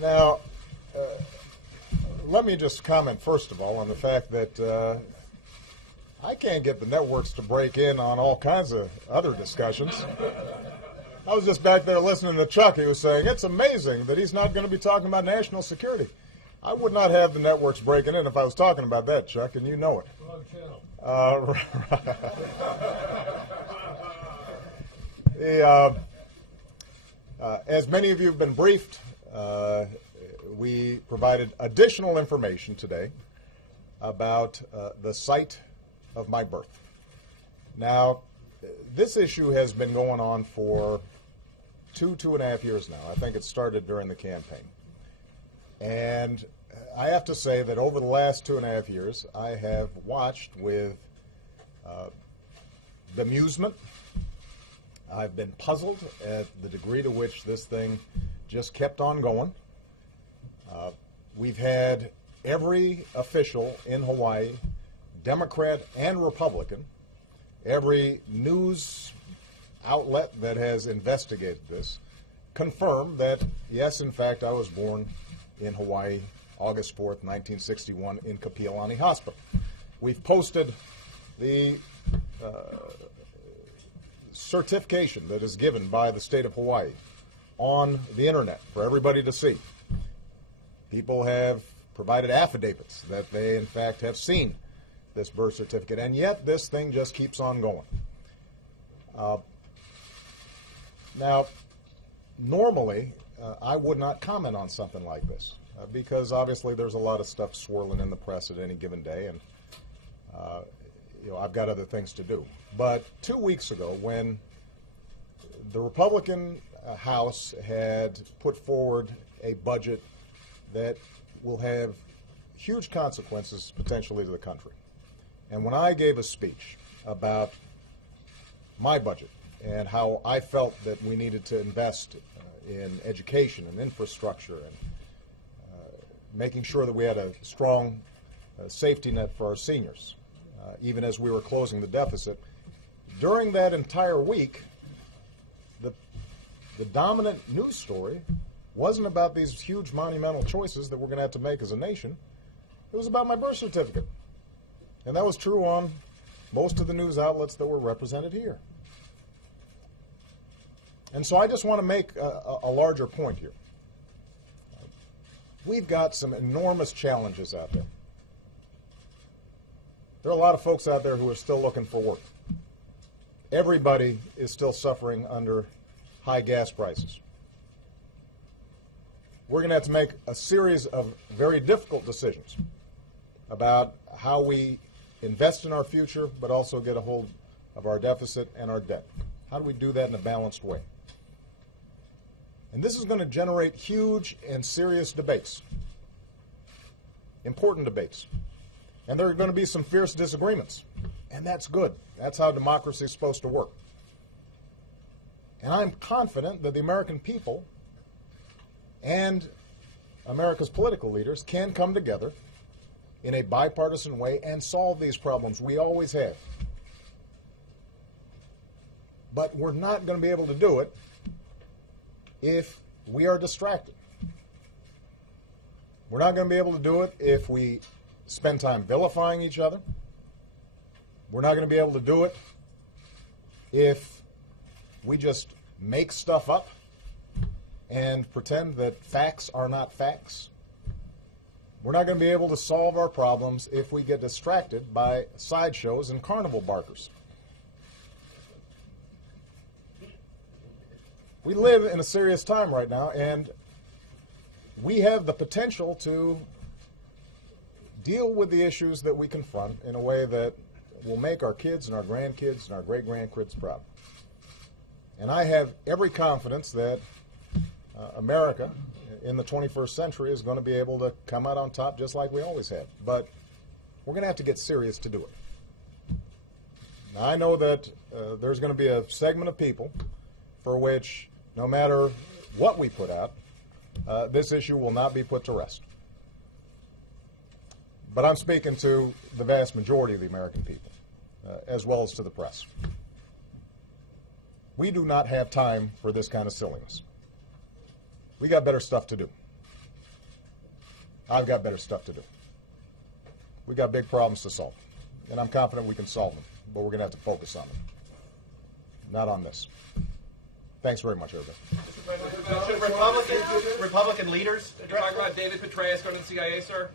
Now, let me just comment first of all on the fact that I can't get the networks to break in on all kinds of other discussions. I was just back there listening to Chuck. He was saying it's amazing that he's not going to be talking about national security. I would not have the networks breaking in if I was talking about that, Chuck, and you know it. Wrong channel. As many of you have been briefed, we provided additional information today about the site of my birth. Now, this issue has been going on for two and a half years now. I think it started during the campaign. And I have to say that over the last 2.5 years, I have watched with bemusement. I've been puzzled at the degree to which this thing just kept on going. We've had every official in Hawaii, Democrat and Republican, every news outlet that has investigated this, confirm that, yes, in fact, I was born in Hawaii, August 4th, 1961, in Kapiolani Hospital. We've posted the certification that is given by the state of Hawaii on the internet for everybody to see. People have provided affidavits that they, in fact, have seen this birth certificate, and yet this thing just keeps on going. Now, normally, I would not comment on something like this because obviously there's a lot of stuff swirling in the press at any given day, and I've got other things to do. But 2 weeks ago, when the Republican House had put forward a budget that will have huge consequences potentially to the country, and when I gave a speech about my budget and how I felt that we needed to invest in education and infrastructure and making sure that we had a strong safety net for our seniors, even as we were closing the deficit, during that entire week, the dominant news story wasn't about these huge monumental choices that we're going to have to make as a nation. It was about my birth certificate. And that was true on most of the news outlets that were represented here. And so I just want to make a larger point here. We've got some enormous challenges out there. There are a lot of folks out there who are still looking for work. Everybody is still suffering under high gas prices. We're going to have to make a series of very difficult decisions about how we invest in our future, but also get a hold of our deficit and our debt. How do we do that in a balanced way? And this is going to generate huge and serious debates, important debates. And there are going to be some fierce disagreements, and that's good. That's how democracy is supposed to work. And I'm confident that the American people and America's political leaders can come together in a bipartisan way and solve these problems. We always have. But we're not going to be able to do it if we are distracted. We're not going to be able to do it if we spend time vilifying each other. We're not going to be able to do it if we just make stuff up and pretend that facts are not facts. We're not going to be able to solve our problems if we get distracted by sideshows and carnival barkers. We live in a serious time right now, and we have the potential to deal with the issues that we confront in a way that will make our kids and our grandkids and our great-grandkids proud. And I have every confidence that America in the 21st century is going to be able to come out on top just like we always have. But we're going to have to get serious to do it. Now, I know that there's going to be a segment of people for which, no matter what we put out, this issue will not be put to rest. But I'm speaking to the vast majority of the American people, as well as to the press. We do not have time for this kind of silliness. We got better stuff to do. I've got better stuff to do. We got big problems to solve, and I'm confident we can solve them, but we're going to have to focus on them, not on this. Thanks very much, everybody. Should Republican leaders You're talking about David Petraeus going to the CIA, sir?